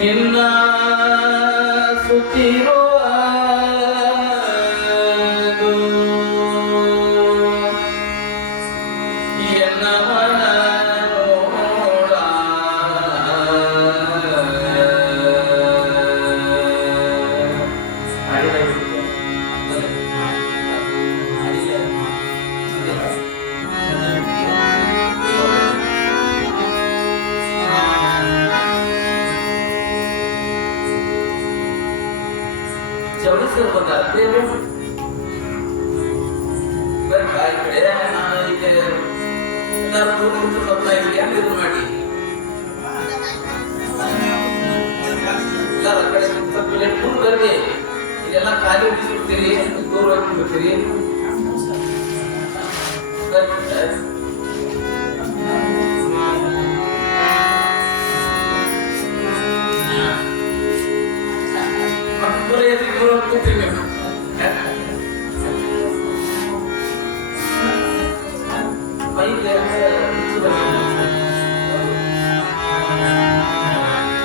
ನಿನ್ನ ಸುತ್ತಿರುವ ಇದೆಲ್ಲ ಖಾಲಿ ಉಳಿಸಿರ್ತೀರಿ ದೂರ ಹೋಗ್ಬಿಡ್ತೀರಿ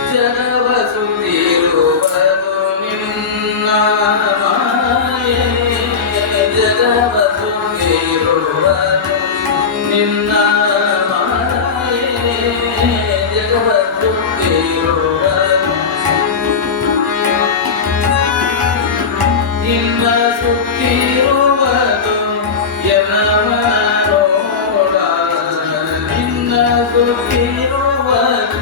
ಜನವ ಸುತ್ತಿರುವುದು ನಿನ್ನ ಮಾಯೆ ಜಗವ ಸುತ್ತಿರುವುದು ನಿನ್ನ ಮಾಯೆ ಜಗವ ಸುತ್ತಿರುವುದು ನಿನ್ನ ಸುತ್ತಿರುವುದು ಎನ್ನವನೋಡ ನಿನ್ನ ಸುತ್ತಿರುವುದು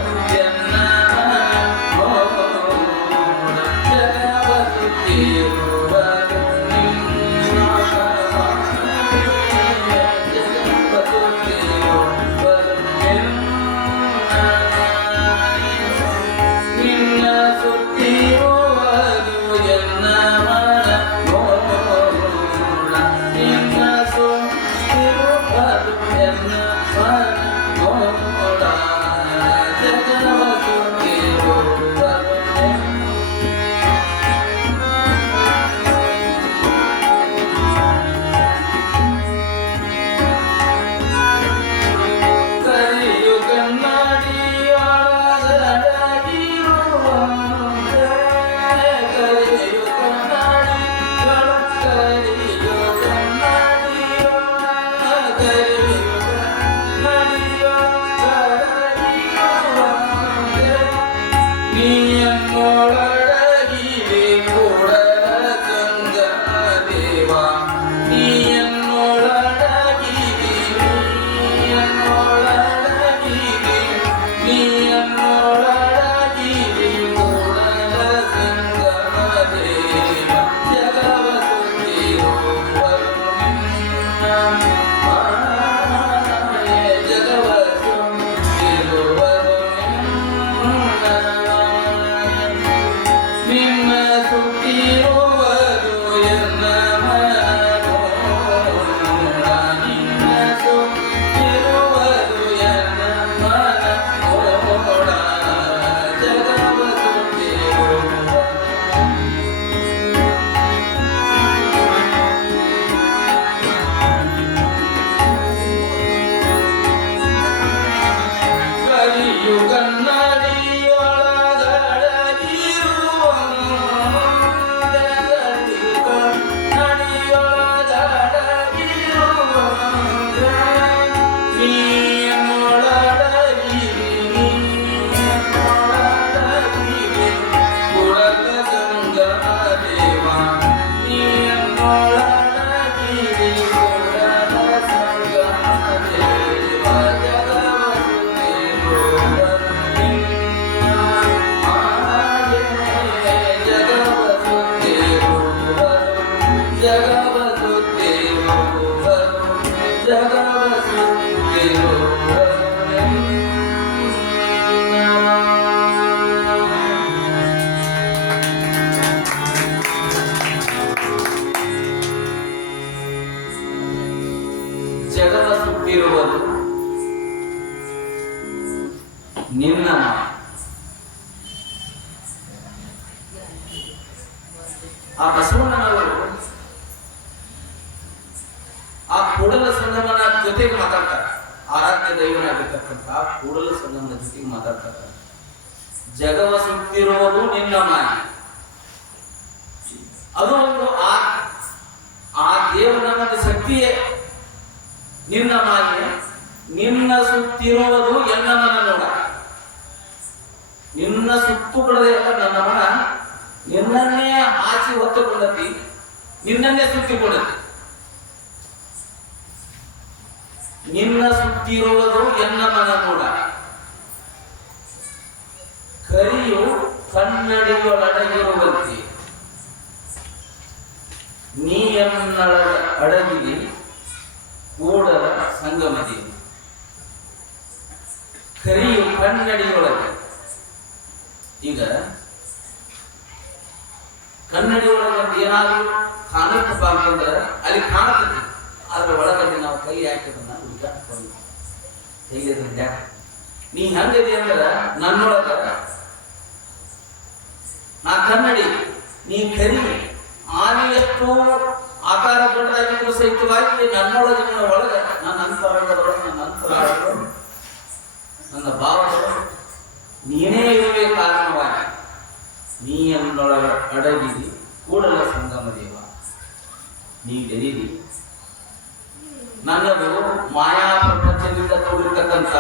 ನಿನ್ನ ಆ ಬಸವಣ್ಣನವರು ಆ ಕೂಡಲ ಸಂಗಮನ ಜೊತೆಗೆ ಮಾತಾಡ್ತಾರೆ. ಆರಾಧ್ಯ ದೈವನಾಗಿರ್ತಕ್ಕಂಥ ಕೂಡಲ ಸಂಗಮನ ಜೊತೆಗೆ ಮಾತಾಡ್ತಾರೆ. ಜಗವ ಸುತ್ತಿರುವುದು ನಿನ್ನ ಮಾಯೆ. ಅದು ಒಂದು ಆ ದೇವನ ಒಂದು ಶಕ್ತಿಯೇ ನಿನ್ನ ಮಾಯೆ. ನಿನ್ನ ಸುತ್ತಿರುವುದು ಎನ್ನ ಮನ ನೋಡ. ನಿನ್ನ ಸುತ್ತು ಬಿಡದೆ ನನ್ನ ಮನ ನಿನ್ನನ್ನೇ ಆಚೆ ಹೊತ್ತುಕೊಂಡತಿ, ನಿನ್ನನ್ನೇ ಸುತ್ತಿಕೊಂಡತಿ. ನಿನ್ನ ಸುತ್ತಿರುವುದು ಎನ್ನ ಮನ ನೋಡ. ಕರಿಯು ಕನ್ನಡಿಯೊಳಗಿರುವಂತೆ ನೀಯನ್ನಳ ಅಡಗಿಲಿ ಕೂಡಲ ಸಂಗಮದಿ. ಕರಿಯು ಕನ್ನಡಿಯೊಳಗೆ. ಈಗ ಕನ್ನಡಿ ಒಳಗೆ ಏನಾದರೂ ಕಾಣುತ್ತಪ್ಪ ಅಂತಂದ್ರೆ ಅಲ್ಲಿ ಕಾಣುತ್ತೆ. ಅದ್ರ ಒಳಗಡೆ ನಾವು ಕೈ ಹಾಕಿದನ್ನ ಹುಡುಕಾಡ್ಕೊಂಡು ಕೈಯದ್ರಿಂದ ನೀ ಹೆಂಗಿದೆ ಅಂದ್ರೆ ನನ್ನೊಳಗ ನಾ ಕನ್ನಡಿ, ನೀ ಕರಿ. ಆನೆಯಷ್ಟು ಆಕಾರ ದೊಡ್ಡದಾಗಿದ್ದು ಸಹಿತವಾಗಿ ನನ್ನೊಳಗಿನ ಒಳಗೆ ನನ್ನ ಅಂತರಂಗದೊಳಗೆ ನನ್ನ ಭಾವದೊಳಗೆ ನೀನೇ ಇರುವೆ ಕಾರಣವಾಗಿ ನೀ ಅನ್ನೊಳಗ ಅಡಗಿದಿ ಕೂಡಲ ಸಂಗಮ ದೇವ. ನೀ ಗೆದಿದಿ. ನನ್ನದು ಮಾಯಾ ಪ್ರಪಂಚದಿಂದ ಕೂಡಿರ್ತಕ್ಕಂಥ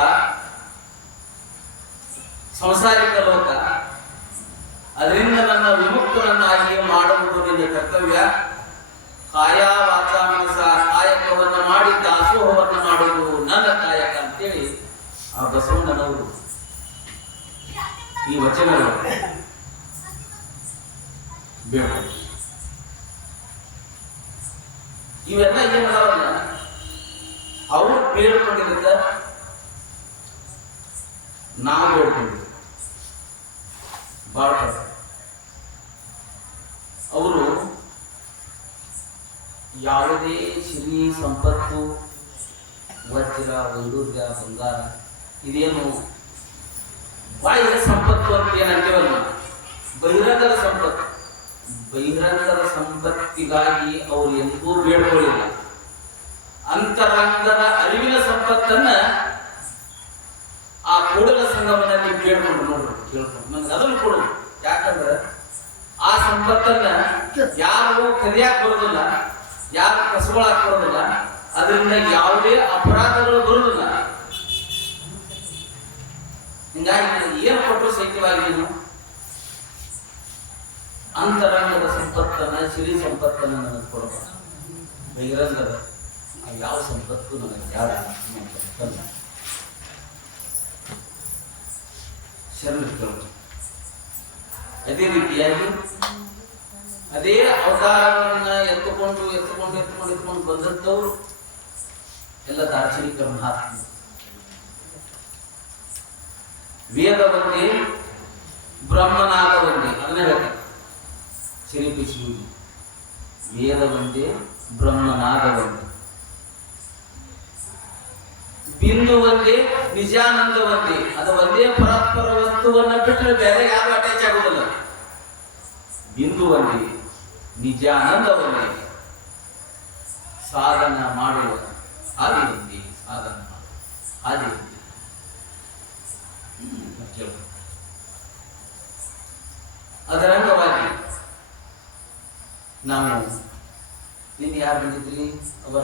ಸಂಸಾರಿಕ ಲೋಕ. ಅದರಿಂದ ನನ್ನ ವಿಮುಕ್ತನನ್ನಾಗಿ ಮಾಡುವುದು ನಿನ್ನ ಕರ್ತವ್ಯ. ಕಾಯ ವಾಚ ಮನಸ ಕಾಯಕವನ್ನು ಮಾಡಿ ದಾಸೋಹವನ್ನು ಮಾಡುವುದು ನನ್ನ ಕಾಯಕ ಅಂತೇಳಿ ಆ ಬಸವಣ್ಣನವರು ಈ ವಚನಗಳು ಬೇಡ. ಇವೆಲ್ಲ ಏನಲ್ಲ ಅವರು ಬೇಡ್ಕೊಂಡಿದ್ದ ನಾವು ಬೇಡ್ಕೊಂಡಿದ್ದ ಬಾಳ. ಅವರು ಯಾವುದೇ ಸಿರಿ ಸಂಪತ್ತು, ವಜ್ರ, ವೈಡೂರ್ಯ, ಬಂಗಾರ ಇದೇನು ಬಾಹ್ಯ ಸಂಪತ್ತು ಅಂತ ಏನಂತೀವಲ್ಲ, ಬಹಿರಂಗದ ಸಂಪತ್ತು. ಬಹಿರಂಗದ ಸಂಪತ್ತಿಗಾಗಿ ಅವರು ಎಂದೂ ಬೇಡ್ಕೊಳ್ಳಿಲ್ಲ. ಅಂತರಂಗದ ಅರಿವಿನ ಸಂಪತ್ತನ್ನ ಆ ಕೂಡಲ ಸಂಗಮನಲ್ಲಿ ಬೇಡ್ಕೊಂಡು ನೋಡ್ರಿ, ಕೇಳ್ಕೊಂಡು ನನಗೆ ಅದನ್ನು ಕೊಡು. ಯಾಕಂದ್ರೆ ಆ ಸಂಪತ್ತನ್ನ ಯಾರು ಕದಿಯಾಕ್ ಬರೋದಿಲ್ಲ, ಯಾರು ಕಸಗೊಳಕ್ ಬರೋದಿಲ್ಲ. ಅದರಿಂದ ಯಾವುದೇ ಅಪರಾಧಗಳು ಬರುವುದಿಲ್ಲ. ಹಿಂಗಾಗಿ ನನಗೆ ಏನು ಕೊಟ್ಟರು ಸಹಿತವಾಗಿ ನೀನು ಅಂತರಂಗದ ಸಂಪತ್ತನ್ನ, ಸಿರಿ ಸಂಪತ್ತನ್ನ ನನಗೆ ಕೊಡಬಾರ. ಬಹಿರಂಗದ ಯಾವ ಸಂಪತ್ತು ನನಗೆ ಯಾರ ಶರಣ. ಅದೇ ರೀತಿಯಾಗಿ ಅದೇ ಅವತಾರಗಳನ್ನ ಎತ್ತುಕೊಂಡು ಬಂದದ್ದವರು ಎಲ್ಲ ದಾರ್ಶನಿಕ ಮಹಾತ್ಮ. ವೇದ ಒಂದೇ, ಬ್ರಹ್ಮನಾದ ಒಂದೇ. ಅದನ್ನ ಹೇಳ್ತಾರೆ ಸಿರಿಪಿಸಿ. ವೇದ ಒಂದೇ, ಬ್ರಹ್ಮನಾದ ಒಂದೇ. ಬಿಂದು ಒಂದೇ, ನಿಜಾನಂದ ಒಂದೇ. ಅದು ಒಂದೇ ಪರಸ್ಪರ ವಸ್ತುವನ್ನ ಬಿಟ್ಟರೆ ಬೇರೆ ಯಾರು ಅಟ್ಯಾಚ್ ಆಗುವುದಿಲ್ಲ. ಬಿಂದು ಒಂದೇ, ನಿಜಾನಂದ ಒಂದೇ. ಸಾಧನ ಮಾಡುವ ಹಾದಿ ಒಂದೇ, ಸಾಧನ ಮಾಡುವ ಹಾದಿ ಒಂದೇ. ಅದರ ಅಂಗವಾಗಿ ನಾವು ನಿನ್ನೆ ಯಾರು ಬಂದಿದ್ರಿ ಅವರ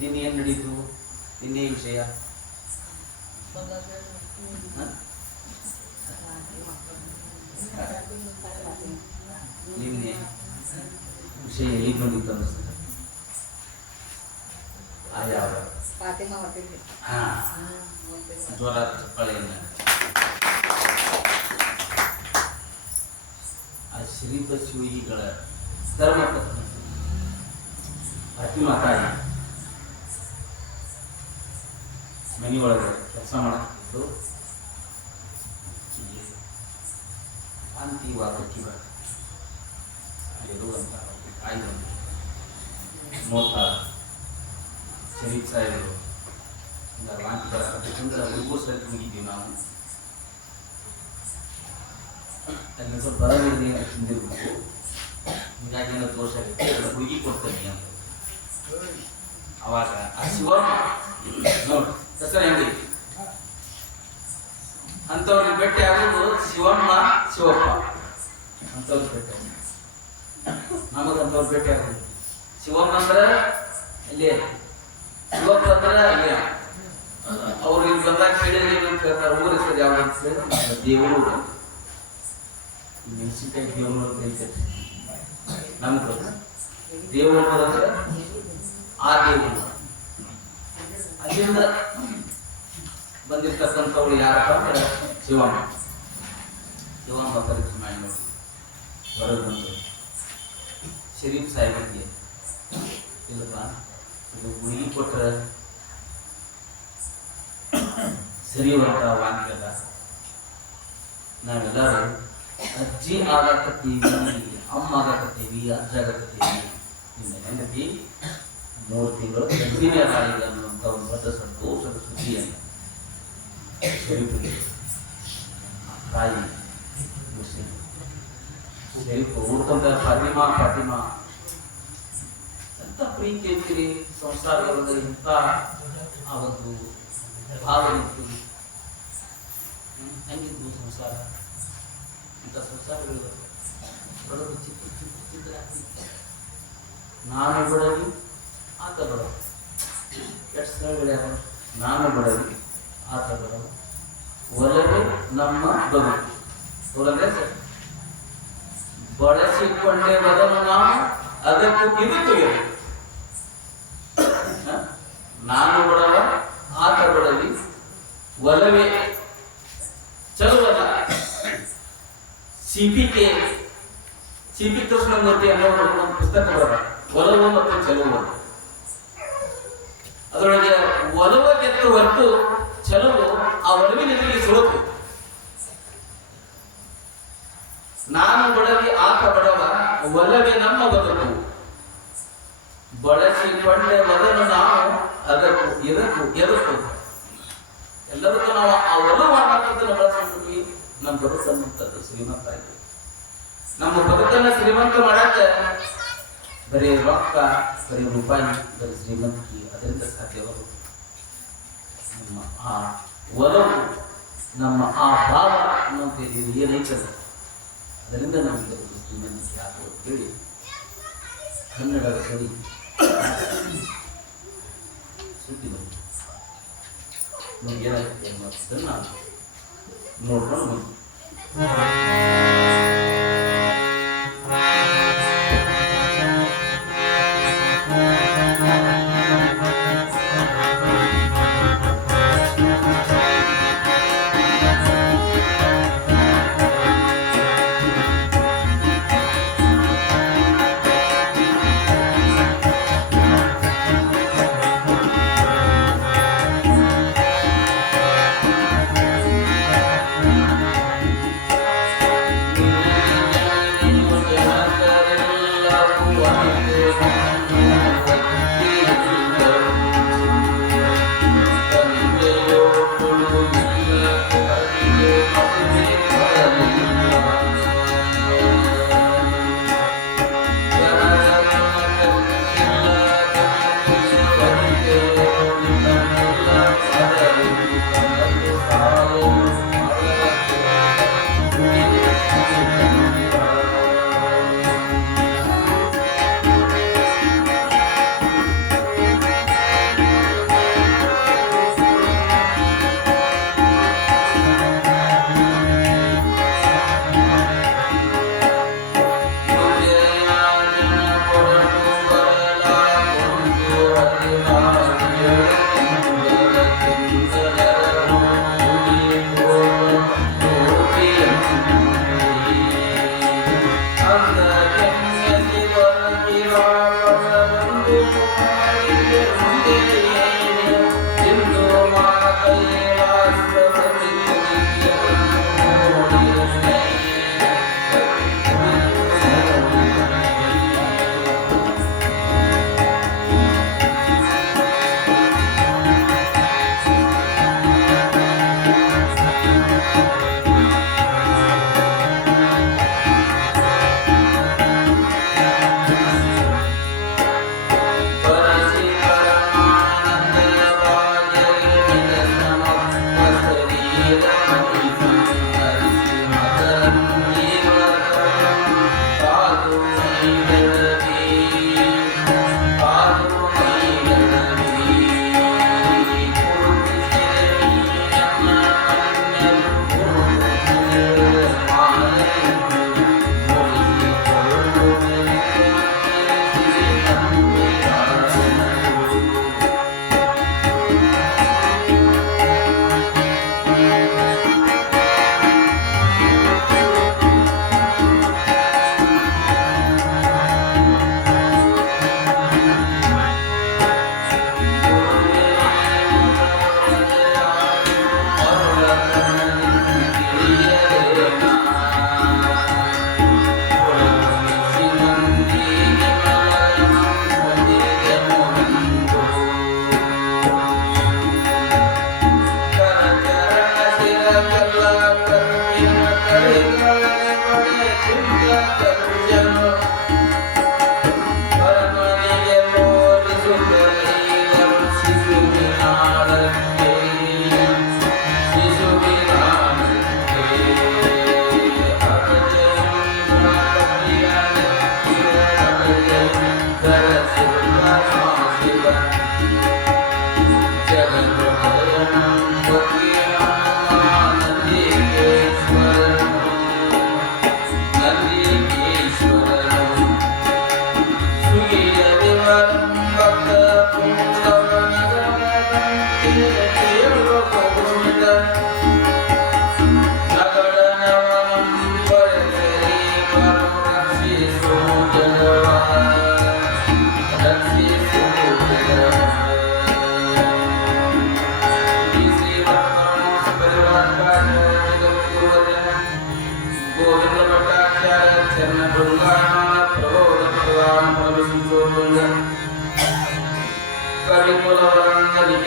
ನಿನ್ನೆ ಏನು ನಡೀತು? ನಿನ್ನೆ ವಿಷಯ ನಿನ್ನೆ ವಿಷಯ ಎಲ್ಲಿ ಬಂದಿತ್ತು ಅನಿಸ್ತದೆ? ಯಾವ ಜ್ವರ ಚಪ್ಪಾಳೆಯನ್ನ ಆ ಶ್ರೀಪಶಿಗಳ ಧರ್ಮಪತ್ನಿ ಫಾತಿಮಾ ತಾಯಿ ಮನೆಯೊಳಗೆ ಕೆಲಸ ಮಾಡತ್ತಿದ್ದು ವಾಂತಿ ವಾದಕ್ಕಿ ಇರುವಂತ ತಾಯಿ ನೋಡ್ತಾ ಶರೀಫ್ ಸಾಹೇಬರು ವಾಂತಿ ಬರಕತ್ತಂದ್ರೆ ಅವ್ರಿಗೂ ಸರಿ ಹೋಗಿದ್ದೀವಿ ನಾವು. ಅಲ್ಲಿ ಸ್ವಲ್ಪ ಬರಲಿಲ್ಲ ತಿಂದಿರ್ಬೇಕು, ಹೀಗಾಗಿ ಏನೋ ದೋಷ ಆಗುತ್ತೆ, ಹುಡುಗಿ ಕೊಡ್ತೇನೆ ಅಂತ. ಅವಾಗ ಆ ಶಿವಮ್ಮ ನೋಡಿ ಹೆಸರು ಹೆಂಗೈತಿ ಅಂತ ಅಂಥವ್ರಿಗೆ ಭೇಟಿ ಆಗೋದು ಶಿವಮ್ಮ ಶಿವಪ್ಪ ಅಂಥವ್ರಿಗೆ ಭೇಟಿ ಆಗೋದು. ನಮಗಂಥವ್ರು ಭೇಟಿ ಆಗೋದು. ಶಿವಮ್ಮ ಅಂದ್ರೆ ಇಲ್ಲಿ, ಶಿವಪ್ಪ ಅಂದ್ರೆ ಅಲ್ಲಿ. ಅವ್ರು ಇಲ್ಲಿ ಬಂದಾಗ ಕೇಳಿದ್ರೆ ಅಂತ ಹೇಳ್ತಾರೆ, ಊರ ಹೆಸರು ಯಾವ್ದು ಅಂತ ಹೇಳಿ ದೇವರೂರು. ಮೆಣಸಿನಕಾಯಿ ದೇವರು ಅಂತ ಹೇಳ್ತಾರೆ. ನಮ್ಗೆ ದೇವರು ಅಂದ್ರೆ ಆ ದೇವರು. ಅಲ್ಲಿಂದ ಬಂದಿರ್ತಕ್ಕಂಥವ್ರು ಯಾರಪ್ಪ ಅಂದ್ರೆ ಶಿವಮ್ಮ. ಶಿವಮ್ಮ ಪರೀಕ್ಷೆ ಮಾಡಿ ನೋಡಿ ಹೊರಗೆ ಬಂದು ಶರೀಫ್ ಸಾಹೇಬರಿಗೆ ಇಲ್ಲಪ್ಪ ಇದು ಗುಳಿಗೆ ಕೊಟ್ಟರೆ ಸರಿಯುವಂಥ ವಾಕ್ಯ ಅಲ್ಲ. ನಾವೆಲ್ಲರೂ ಅಜ್ಜಿ ಆಗಕತ್ತೀವಿ, ಅಮ್ಮ ಆಗಕತ್ತೀವಿ, ಅಜ್ಜ ಆಗಕತ್ತೀವಿ. ನಿನ್ನ ಹೆಂಡತಿ 3 ತಿಂಗಳು ಗರ್ಭಿಣಿಯ ಕಾಲಿಗೆ ಅನ್ನುವಂಥ ಒಂದು ದೊಡ್ಡ ಸುದ್ದಿಯನ್ನು ತಾಯಿ ಮುಸ್ಲಿಂ ಊರ್ಕೊಂಡ ಫಾತಿಮಾ ಎಂತ ಪ್ರೀತಿ ಅಂತೀರಿ. ಸಂಸಾರದೊಳಗೆ ಇಂಥ ಆವತ್ತು ಭಾವನೆ ಇತ್ತು. ಹೆಂಗಿದ್ವು ಸಂಸಾರ? ಇಂಥ ಸಂಸಾರಗಳು ಒಳಗೆ ಚಿತ್ರ ನಾನು ಬಡವಿ ಆತ ಬಡವ. ಎಷ್ಟು ಸ್ಥಳಗಳ್ಯಾವ? ನಾನು ಬಡವಿ ಆತ ಬಡವ. ಒಲವೇ ನಮ್ಮ ಬದುಕು. ಒಲವೇ ಸರ್ ಬಳಸಿಕೊಂಡೇ ಬದಲು ನಾವು ಅದಕ್ಕೂ ಇದಕ್ಕೂ ಇದೆ. ನಾನು ಬಡವ ಆತ ಬಡವಿ ಒಲವೇ ಚಲುವಲ್ಲ. ಸಿ ಪಿ ಕೃಷ್ಣಮೂರ್ತಿ ಅನ್ನೋರು ಒಂದು ಪುಸ್ತಕ ಬರ ಒಲವು ಮತ್ತು ಚಲುವು. ಅದರೊಳಗೆ ಒಲವ ಗೆತ್ತು ಹೊರತು ಚಲುವು ಆ ಒಲವಿನಲ್ಲಿ ಸೋತು. ನಾನು ಬಡವಿ ಆತ ಬಡವ ಒಲವೇ ನಮ್ಮ ಬದುಕು. ಬಳಸಿಕೊಂಡೆ ಮೊದಲು ನಾವು ಅದಕ್ಕೂ ಇದಕ್ಕೂ ಎದಕ್ಕೂ ಎಲ್ಲದಕ್ಕೂ ನಾವು ಆ ಒಲವು ಅನ್ನೋದನ್ನು ಬಳಸ್ಕೊಂಡ್ವಿ. ನಮ್ಮ ಬದುಕನ್ನುವಂಥದ್ದು ಶ್ರೀಮಂತ ಆಗಿದೆ. ನಮ್ಮ ಬದುಕನ್ನು ಶ್ರೀಮಂತ ಮಾಡಕ್ಕೆ ಬರೀ ರೊಕ್ಕ, ಬರೀ ರೂಪಾಯಿ, ಬರೀ ಶ್ರೀಮಂತಿಕೆ ಅದರಿಂದ ಸಾಧ್ಯವರು. ನಮ್ಮ ಆ ಒಲವು, ನಮ್ಮ ಆ ಭಾವ ಅನ್ನುವಂಥ ಏನೈತದ ಅದರಿಂದ ನಮಗೆ ಶ್ರೀಮಂತಿಕೆ ಆಗುವುದು ಹೇಳಿ ಕನ್ನಡದ ಕವಿ ಸುದ್ದಿ ಬಂತು. ನಮ್ಗೆ ಏನಾಗುತ್ತೆ ಅನ್ನೋದನ್ನು ನೋಡ್ಕೊಂಡು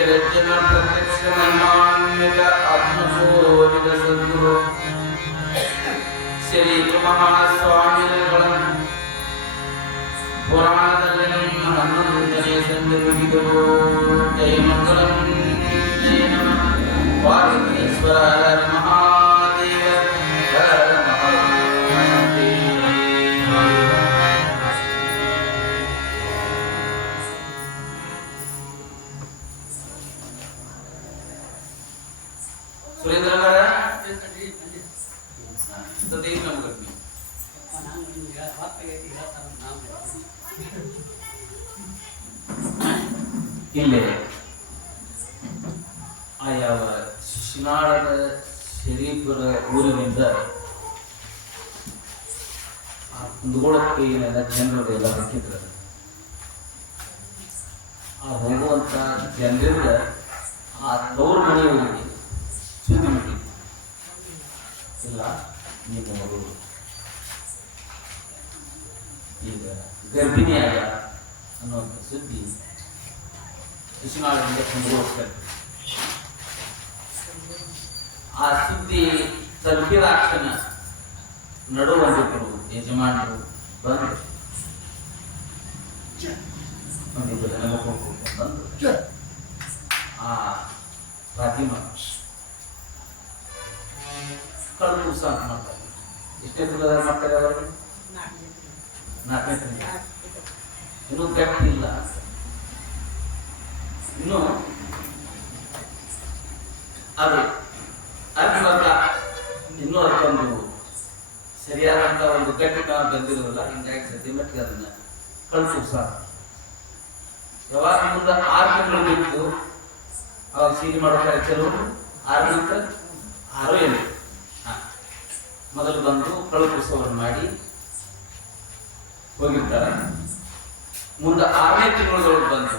ಜಗಜ್ಜನ ಪ್ರತ್ಯಕ್ಷ ಮಹಿಮಾನ್ವಿತ ಆತ್ಮಬೋಧಿತ ಸದ್ಗುರು ಶ್ರೀ ಮಹಾಸ್ವಾಮಿಗಳನ್ನು ಪುರಾಣದಲ್ಲಿ ನಮ್ಮ 11ನೇ ಸಂಧಿಗಿದರು. ಜಯ ಮಂಗಲಂ ಜಯ ನಮಃ ಪಾರ್ವತೀಶ್ವರ ಹರ ಮಹಾದೇವ ಹರ ಮಹಾದೇವ. ಸುರೇಂದ್ರನವರ ಇಲ್ಲೇ ಆಯಾವ ಶಿಶುನಾಳದ ಶರೀಫರ ಊರಿನಿಂದ ಕುಂದಗೋಳಕ್ಕೆ ಜನರು ಎಲ್ಲ ಹಾಕಿದ್ರು. ಆ ಹೋಗುವಂತ ಜನರಿಂದ ಆ ತವ್ರ ಮನೆಯವರಿಗೆ ಸುದ್ದಿ ಮುಟ್ಟಿದ್ರು. ಇಲ್ಲ ನಿಮ್ಮ ಮಗಳು ಈಗ ಗರ್ಭಿಣಿಯಾಗ ಅನ್ನುವಂಥ ಸುದ್ದಿ ಶಿಶುನಾಳದಿಂದ ಕುಂದಗೋಳ್ತಾರೆ. ಆ ಸುದ್ದಿ ತಲುಪಿದಾಕ್ಷಣ ನಡುವಂದಿದ್ರು ಯಜಮಾನರು ಬಂದು ಬಂದು ಆ ಫಾತಿಮಾ ಕಳೆದು ದಿವಸ ಅಂತ ಮಾಡ್ತಾರೆ. ಎಷ್ಟೇ ತಿಂಗಳ ಮಾಡ್ತಾರೆ ಅವರು? 4ನೇ ತಿಂಗಳ. ಇನ್ನೂ ಗಟ್ಟಿ ಇಲ್ಲ. ಇನ್ನು ಅದು ಅರ್ಥ ಇನ್ನೂ ಅದಕ್ಕೊಂದು ಸರಿಯಾದಂಥ ಒಂದು ಗಟ್ಟಿತನ ಬಂದಿರೋಲ್ಲ. ಹಿಂಗಾಗಿ ಸದ್ಯ ಮಟ್ಟಿಗೆ ಅದನ್ನ ಕಳಿಸು ಸಹ ಯಾವಾಗ ಮುಂದೆ 6 ತಿಂಗಳು ಬಿಟ್ಟು ಅವಾಗ ಸೀರೆ ಮಾಡ್ತಾರೆ ಕೆಲವರು. 6 ನಂತರ 6 7 ಮೊದಲು ಬಂದು ಕಳುಪುಸವನ್ನು ಮಾಡಿ ಹೋಗಿರ್ತಾರೆ. ಮುಂದೆ 6ನೇ ತಿಂಗಳೊಳಗೆ ಬಂದು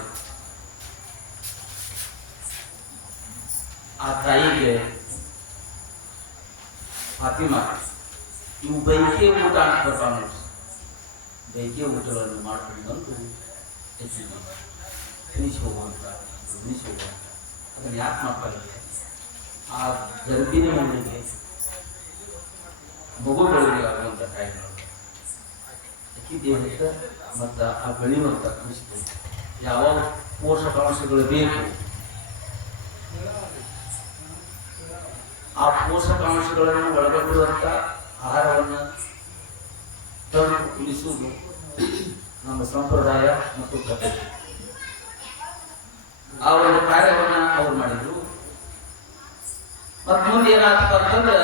ಆ ತಾಯಿಗೆ ಫಾತಿಮಾ ಇವು ಬೈಕೆ ಊಟ ಅಂತ ಬರ್ತಾವ ನೋಡಿ. ಬೈಕೆ ಊಟಗಳನ್ನು ಮಾಡ್ಕೊಂಡು ಬಂದು ಫಿನಿಶ್ ಹೋಗುವಂತ ಅದನ್ನು ಯಾಕೆ ಮಾಡ್ತಾರೆ? ಆ ಗರ್ಭಿಣಿ ಮಗುವಿಗೆ ಮಗುಗಳಿಗೆ ಆಗುವಂಥ ಕಾಯಿಗಳು ಅಕ್ಕಿ ದೇಹಕ್ಕೆ ಮತ್ತು ಆ ಬೆಳೆಯುವಂಥ ಕೃಷಿ ಯಾವ ಪೋಷಕಾಂಶಗಳು ಬೇಕು ಆ ಪೋಷಕಾಂಶಗಳನ್ನು ಒಳಗೊಂಡಿರುವಂಥ ಆಹಾರವನ್ನು ತಂದು ಉಳಿಸುವುದು ನಮ್ಮ ಸಂಪ್ರದಾಯ ಮತ್ತು ಪದ್ಧತಿ. ಆ ಒಂದು ಕಾರ್ಯವನ್ನು ಅವ್ರು ಮಾಡಿದ್ರು. ಮತ್ತು ಮುಂದೆ ಏನಾಗ್ತಪ್ಪ ಅಂತಂದ್ರೆ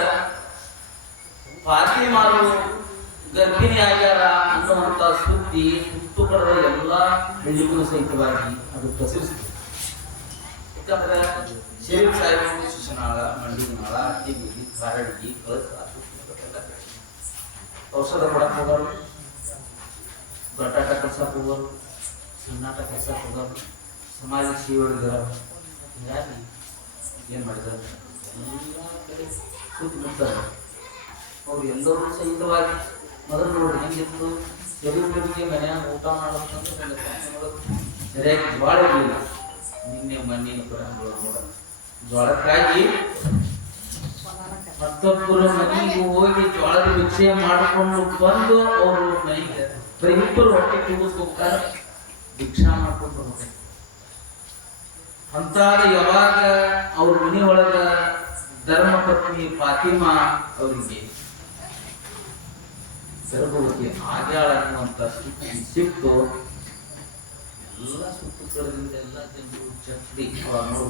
ಫಾತಿಮಾರು ಗರ್ಭಿಣಿ ಆಗ್ಯಾರ ಅನ್ನುವಂಥ ಸುದ್ದಿ ಸುತ್ತುಪಡದ ಎಲ್ಲ ಹಳ್ಳಿಗೂ ಸಹಿತವಾಗಿ ಅದು ಪ್ರಸರಿಸಿದೆ. ಯಾಕಂದ್ರೆ ಶರೀಫ್ ಸಾಹೇಬರು ಶಿಶುನಾಳ, ಮಂಡಿನಾಳ, ಅತ್ತಿಗಿರಿ, ಕಾರಡಗಿ, ಕಳಸ ಔಷಧ ಕೊಡಕ್ಕೆ ಹೋಗೋರು, ಬಟಾಟ ಕಲ್ಸಕ್ಕೆ ಹೋಗೋರು, ಸಣ್ಣಾಟ ಕಲ್ಸಕ್ಕೆ ಹೋಗೋರು, ಸಮಾಜ ಸೇವೆಗಳಿದಾರ. ಹೀಗಾಗಿ ಏನು ಮಾಡಿದ್ದಾರೆ? ಎಲ್ಲ ಕಡೆ ಸುತ್ತಮುತ್ತಾರೆ. ಅವ್ರು ಎಲ್ಲರೂ ಸಹಿತವಾಗಿ ಮೊದಲು ನೋಡಿ ಹೆಂಗಿತ್ತು. ಶರೀರಗಳಿಗೆ ಮನೆಯಾಗ ಊಟ ಮಾಡೋದಂದ್ರೆ ಸರಿಯಾಗಿ ಜ್ವಾಳ ಇರಲಿಲ್ಲ. ನಿನ್ನೆ ಮಣ್ಣಿನ ಪುರಾಣಗಳು ನೋಡ ಜ್ವಾಳಕ್ಕಾಗಿ ಮತ್ತೊಬ್ಬರ ಮನೆಗೆ ಹೋಗಿ ಜ್ವಾಳದ ಭಿಕ್ಷೆ ಮಾಡಿಕೊಂಡು ಬಂದು ಅವರು ಮನೆಗೆ ಬರೀ ಇಬ್ಬರು ಹೊಟ್ಟೆ ಕೂಗಿಸ್ಕೋಬೇಕಾದ್ರೆ ಭಿಕ್ಷಾ ಮಾಡ್ಕೊಂಡು ಹೋಗ್ತಾರೆ. ಅಂತಾದ ಯಾವಾಗ ಅವ್ರ ಮನೆ ಒಳಗ ಧರ್ಮಪತ್ನಿ ಫಾತಿಮಾ ಅವರಿಗೆ ಗರ್ಭವತಿ ಆಗ್ಯಾಳ ಅನ್ನುವಂಥ ಸಿಕ್ತು. ಎಲ್ಲ ಸುತ್ತು ಕಡೆದಿಂದ ಎಲ್ಲ ಜನರು ಚಪ್ಪಡಿ ನೋಡು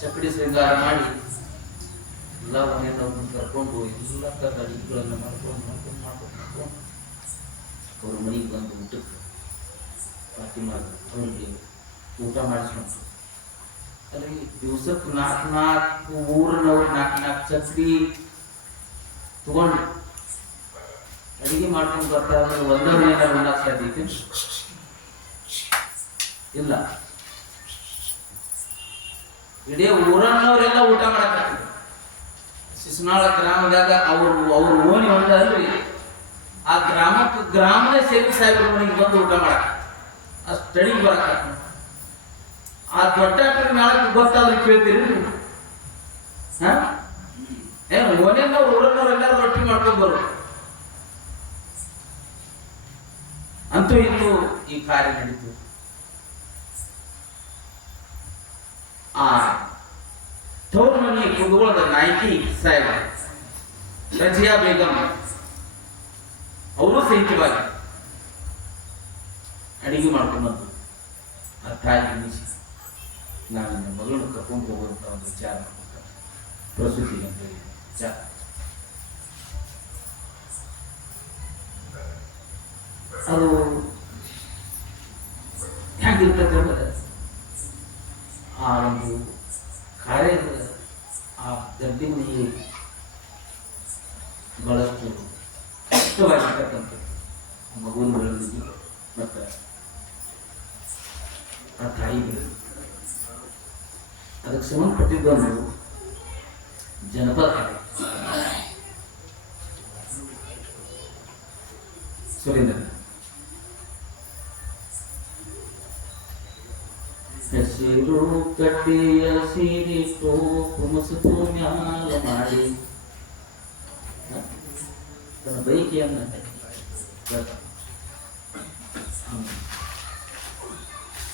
ಚಪ್ಪಡಿ ಶೃಂಗಾರ ಮಾಡಿ ಎಲ್ಲ ಮನೆಯನ್ನು ಕರ್ಕೊಂಡು ಎಲ್ಲ ಥರದ ಅಡಿಗೆಗಳನ್ನು ಮಾಡ್ಕೊಂಡು ಅವ್ರ ಮನೆಗೆ ಬಂದು ಊಟಕ್ಕೆ ಫಾತಿಮಾ ಅವರಿಗೆ ಊಟ ಮಾಡಿಸ್ಕೊಂಡು ಅಲ್ಲಿ ದಿವ್ಸಕ್ಕೆ 4 ಊರಿನವ್ರು 4 ಚಪ್ಪಡಿ ತಗೊಂಡು ಅಡಿಗೆ ಮಾಡ್ಕೊಂಡು ಬರ್ತಾ ಒಂದೇ ಮನೆಯಿಂದ ಉಣ್ಣಕ್ಕೆ ಸಾಧ್ಯ ಐತಿ? ಇಲ್ಲ. ಇಡೀ ಊರನ್ನವರೆಲ್ಲ ಊಟ ಮಾಡಕ್ಕಾಗ್ತದೆ. ಶಿಶುನಾಳ ಗ್ರಾಮದಾಗ ಅವ್ರ ಓಣಿ ಹೊಂದಲ್ರಿ, ಆ ಗ್ರಾಮದ ಶರೀಫ್ ಸಾಹೇಬ್ರ ಮನೆಗೆ ಬಂದು ಊಟ ಮಾಡಕ್ಕೆ ಅಷ್ಟು ಅಡಿಗೆ ಬರಕ್ಕೆ ಆ ದೊಡ್ಡ ಮ್ಯಾಳಕ್ಕೆ ಗೊತ್ತಾದ್ರೆ ಕೇಳ್ತೀರಿ ಹಾ ಏನು ಓನೇನವ್ರು ಊರನ್ನವ್ರು ಎಲ್ಲರೂ ರೊಟ್ಟಿ ಮಾಡ್ಕೊಂಡು ಬರು ಅಂತೂ ಇಂತೂ ಈ ಕಾರ್ಯ ನಡೀತು. ಆ ತವ್ರ ಮನೆ ಕುಂದುಗಳದ ನಾಯಕಿ ಸಾಹೇಬ ರಜಿಯಾ ಬೇಗಂ ಅವರು ಸಹಿತವಾಗಿ ಅಡಿಗೆ ಮಾಡ್ಕೊಂಡು ಬಂದು ಆ ತಾಯಿಗೆ ನಿಮಿಷ ನಾನು ನನ್ನ ಮಗಳನ್ನು ಕರ್ಕೊಂಡು ಹೋಗುವಂತ ಒಂದು ವಿಚಾರ ಪ್ರಸೂತಿ ಅಂತ ವಿಚಾರ. ಅದು ಹೇಗಿರ್ತದೆ ಅಂದ್ರೆ ಆ ಒಂದು ಕಾರ್ಯದ ಆ ಗರ್ಭಿಣಿ ಮನೆಗೆ ಬಹಳಷ್ಟು ಕಷ್ಟವಾಗಿರ್ತಕ್ಕಂಥ ಮಗುವನ್ನು ಬೆಳೆದಿದ್ದು ಮತ್ತು ಆ ತಾಯಿ ಬೆಳೆದು ಅದಕ್ಕೆ ಸಂಬಂಧಪಟ್ಟಿದ್ದೊಂದು ಜನಪದ ಹಾಡು ಸುರೇಂದ್ರ ಹಸಿರು ಕಟ್ಟೆಯ ಸೀರೆ ಟೋಪು ಮುಸುಕು ಮ್ಯಾಲ ಮಾಡಿ ತನ್ನ ಬೈಕಿಯನ್ನ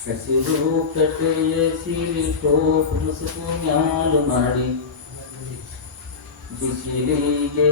ಹಸಿರು ಕಟ್ಟೆಯ ಸೀರೆ ಟೋಪು ಮುಸುಕು ಮ್ಯಾಲ ಮಾಡಿ ಬಿಸಿಲಿಗೆ